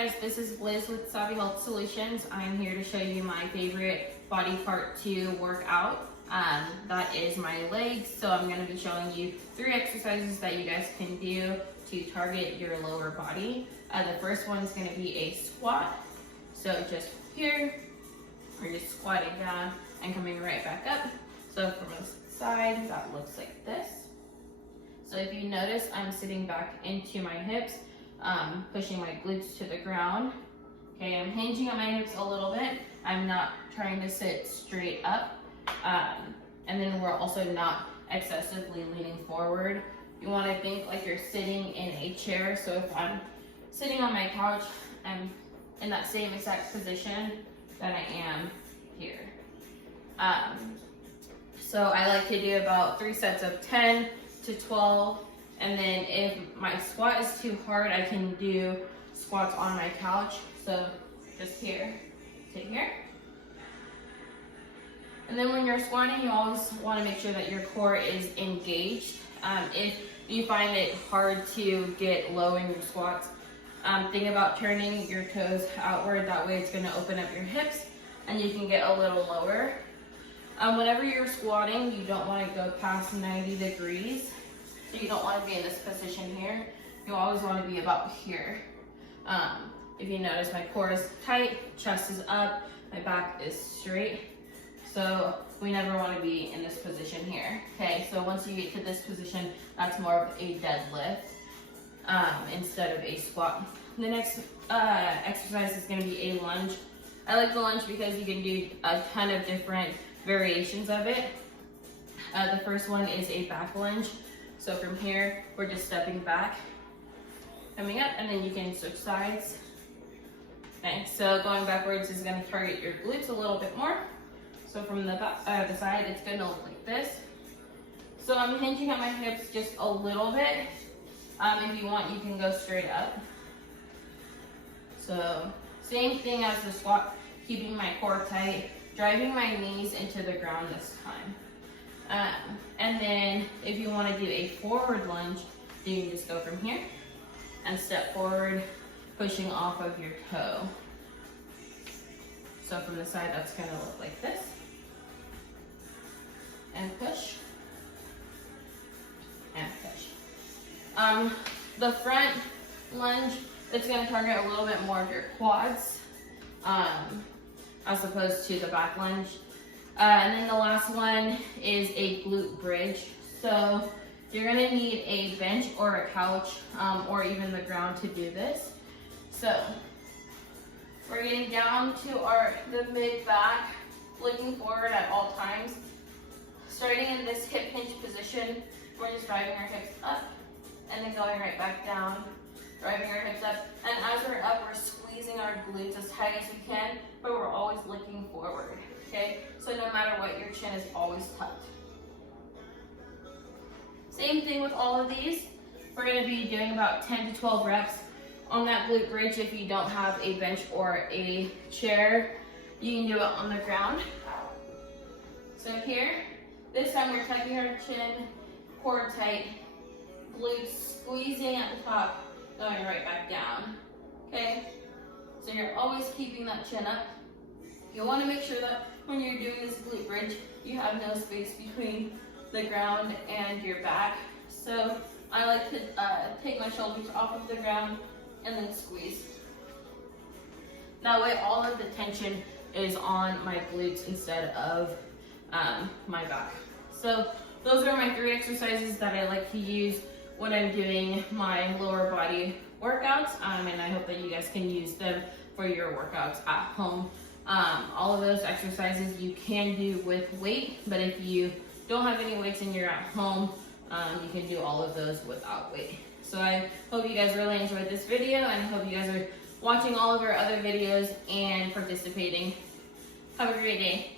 guys, this is Liz with Savvy Health Solutions. I'm here to show you my favorite body part to work out. That is my legs. So I'm going to be showing you 3 exercises that you guys can do to target your lower body. The first one is going to be a squat. So just here, we're just squatting down and coming right back up. So from the side, that looks like this. So if you notice, I'm sitting back into my hips, pushing my glutes to the ground. Okay, I'm hinging at my hips a little bit. I'm not trying to sit straight up. And then we're also not excessively leaning forward. You want to think like you're sitting in a chair. So if I'm sitting on my couch, I'm in that same exact position that I am here. So I like to do about 3 sets of 10 to 12. And then if my squat is too hard, I can do squats on my couch. So just here to here. And then when you're squatting, you always want to make sure that your core is engaged. If you find it hard to get low in your squats, think about turning your toes outward. That way it's going to open up your hips and you can get a little lower. Whenever you're squatting, you don't want to go past 90 degrees. So you don't want to be in this position here. You always want to be about here. If you notice, my core is tight, chest is up, my back is straight. So we never want to be in this position here. Okay, so once you get to this position, that's more of a deadlift instead of a squat. The next exercise is going to be a lunge. I like the lunge because you can do a ton of different variations of it. The first one is a back lunge. So from here, we're just stepping back, coming up, and then you can switch sides. Okay, so going backwards is going to target your glutes a little bit more. So from the side, it's going to look like this. So I'm hinging at my hips just a little bit. If you want, you can go straight up. So same thing as the squat, keeping my core tight, driving my knees into the ground this time. And then if you want to do a forward lunge, you can just go from here and step forward, pushing off of your toe. So from the side, that's going to look like this. And push. And push. The front lunge, it's going to target a little bit more of your quads as opposed to the back lunge. And then the last one is a glute bridge. So you're gonna need a bench or a couch or even the ground to do this. So we're getting down to the mid back, looking forward at all times. Starting in this hip hinge position, we're just driving our hips up and then going right back down, driving our hips up. And as we're up, we're squeezing our glutes as tight as we can, but we're always looking forward. Okay, so no matter what, your chin is always tucked. Same thing with all of these. We're going to be doing about 10 to 12 reps on that glute bridge. If you don't have a bench or a chair, you can do it on the ground. So here, this time we're tucking our chin, core tight, glutes squeezing at the top, going right back down. Okay, so you're always keeping that chin up. You want to make sure that when you're doing this glute bridge, you have no space between the ground and your back. So I like to take my shoulders off of the ground and then squeeze. That way all of the tension is on my glutes instead of my back. So those are my 3 exercises that I like to use when I'm doing my lower body workouts. And I hope that you guys can use them for your workouts at home. All of those exercises you can do with weight, but if you don't have any weights and you're at home, you can do all of those without weight. So I hope you guys really enjoyed this video, and I hope you guys are watching all of our other videos and participating. Have a great day.